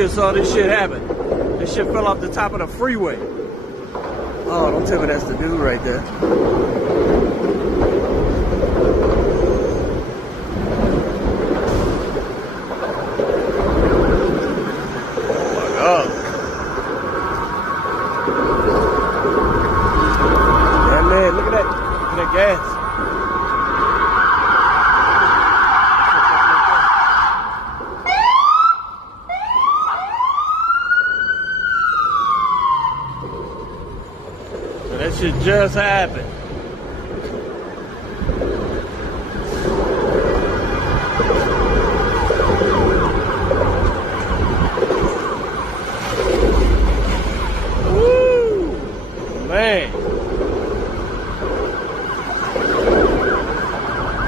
just saw this shit happen. This shit fell off the top of the freeway. Oh, don't tell me that's the dude right there. Look at that. Look at that gas. So that shit just happened.